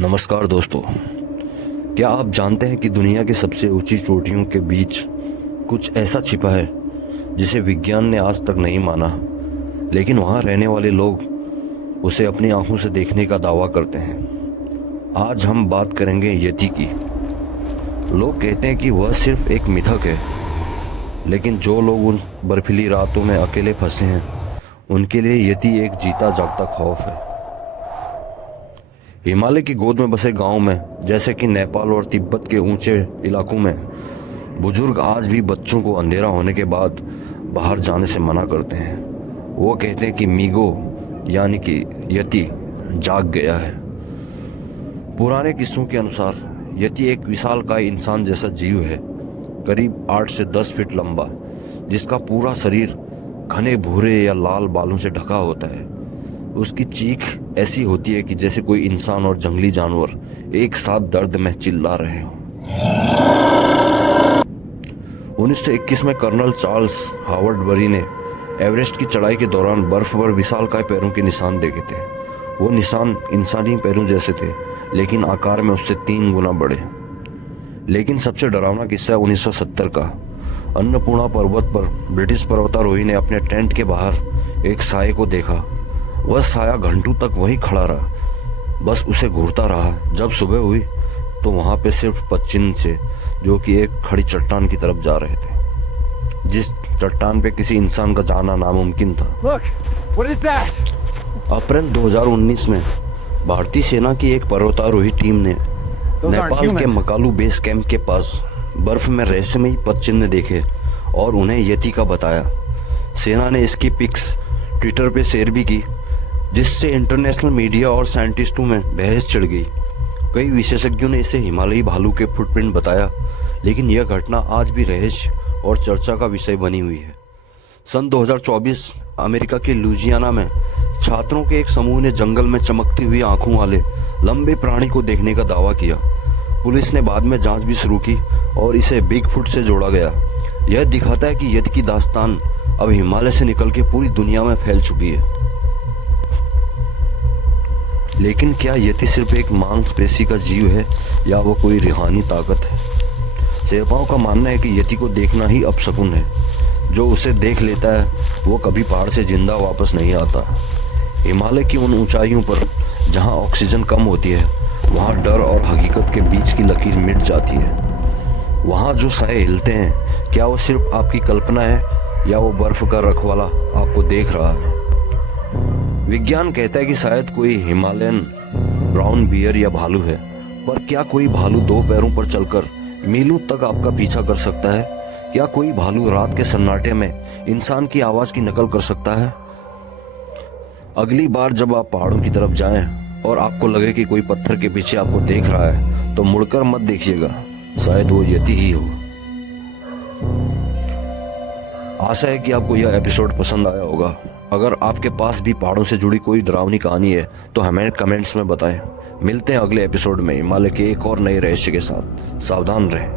नमस्कार दोस्तों। क्या आप जानते हैं कि दुनिया की सबसे ऊंची चोटियों के बीच कुछ ऐसा छिपा है जिसे विज्ञान ने आज तक नहीं माना, लेकिन वहाँ रहने वाले लोग उसे अपनी आंखों से देखने का दावा करते हैं। आज हम बात करेंगे यति की। लोग कहते हैं कि वह सिर्फ एक मिथक है, लेकिन जो लोग उन बर्फीली रातों में अकेले फंसे हैं उनके लिए यति एक जीता जागता खौफ है। हिमालय की गोद में बसे गांव में, जैसे कि नेपाल और तिब्बत के ऊंचे इलाकों में, बुजुर्ग आज भी बच्चों को अंधेरा होने के बाद बाहर जाने से मना करते हैं। वो कहते हैं कि मीगो यानी कि यति जाग गया है। पुराने किस्सों के अनुसार यति एक विशालकाय इंसान जैसा जीव है, करीब 8 से 10 फीट लंबा, जिसका पूरा शरीर घने भूरे या लाल बालों से ढका होता है। उसकी चीख ऐसी होती है कि जैसे कोई इंसान और जंगली जानवर एक साथ दर्द में चिल्ला रहे हों। 1921 में कर्नल चार्ल्स हावर्ड बरी ने एवरेस्ट की चढ़ाई के दौरान बर्फ पर विशालकाय पैरों के निशान देखे थे। वो निशान इंसानी पैरों जैसे थे, लेकिन आकार में उससे 3 गुना बड़े। लेकिन सबसे डरावना किस्सा 1970 का। अन्नपूर्णा पर्वत पर ब्रिटिश पर्वतारोही ने अपने टेंट के बाहर एक साये को देखा। वह साया घंटों तक वहीं खड़ा रहा, बस उसे घूरता रहा। जब सुबह हुई तो वहां पे सिर्फ 25 थे, जो कि एक खड़ी चट्टान की तरफ जा रहे थे, जिस चट्टान पे किसी इंसान का जाना नामुमकिन था। Look, what is that? अप्रैल 2019 में भारतीय सेना की एक पर्वतारोही टीम ने नेपाल के मकालू बेस कैंप के पास बर्फ में रहस्यमयी पदचिन्ह देखे और उन्हें यति का बताया। सेना ने इसकी पिक्स ट्विटर पे शेयर भी की, जिससे इंटरनेशनल मीडिया और साइंटिस्टों में बहस छिड़ गई। कई विशेषज्ञों ने इसे हिमालयी भालू के फुटप्रिंट बताया, लेकिन यह घटना आज भी रहस्य और चर्चा का विषय बनी हुई है। सन 2024 अमेरिका के लुजियाना में छात्रों के एक समूह ने जंगल में चमकती हुई आंखों वाले लंबे प्राणी को देखने का दावा किया। पुलिस ने बाद में जांच भी शुरू की और इसे बिगफुट से जोड़ा गया। यह दिखाता है कि यति की दास्तान अब हिमालय से निकल के पूरी दुनिया में फैल चुकी है। लेकिन क्या यति सिर्फ एक मांसपेशी का जीव है या वो कोई रूहानी ताकत है? शेरपाओं का मानना है कि यति को देखना ही अपशकुन है। जो उसे देख लेता है वो कभी पहाड़ से जिंदा वापस नहीं आता। हिमालय की उन ऊंचाइयों पर जहां ऑक्सीजन कम होती है, वहां डर और हकीकत के बीच की लकीर मिट जाती है। वहां जो साए हिलते हैं, क्या वो सिर्फ आपकी कल्पना है या वो बर्फ का रखवाला आपको देख रहा है? विज्ञान कहता है कि शायद कोई हिमालयन ब्राउन बियर या भालू है, पर क्या कोई भालू 2 पैरों पर चलकर मीलों तक आपका पीछा कर सकता है? क्या कोई भालू रात के सन्नाटे में इंसान की आवाज की नकल कर सकता है? अगली बार जब आप पहाड़ों की तरफ जाएं और आपको लगे कि कोई पत्थर के पीछे आपको देख रहा है, तो मुड़कर मत देखिएगा, शायद वो यति ही हो। आशा है कि आपको यह एपिसोड पसंद आया होगा। अगर आपके पास भी पहाड़ों से जुड़ी कोई डरावनी कहानी है तो हमें कमेंट्स में बताएं। मिलते हैं अगले एपिसोड में हिमालय के एक और नए रहस्य के साथ। सावधान रहें।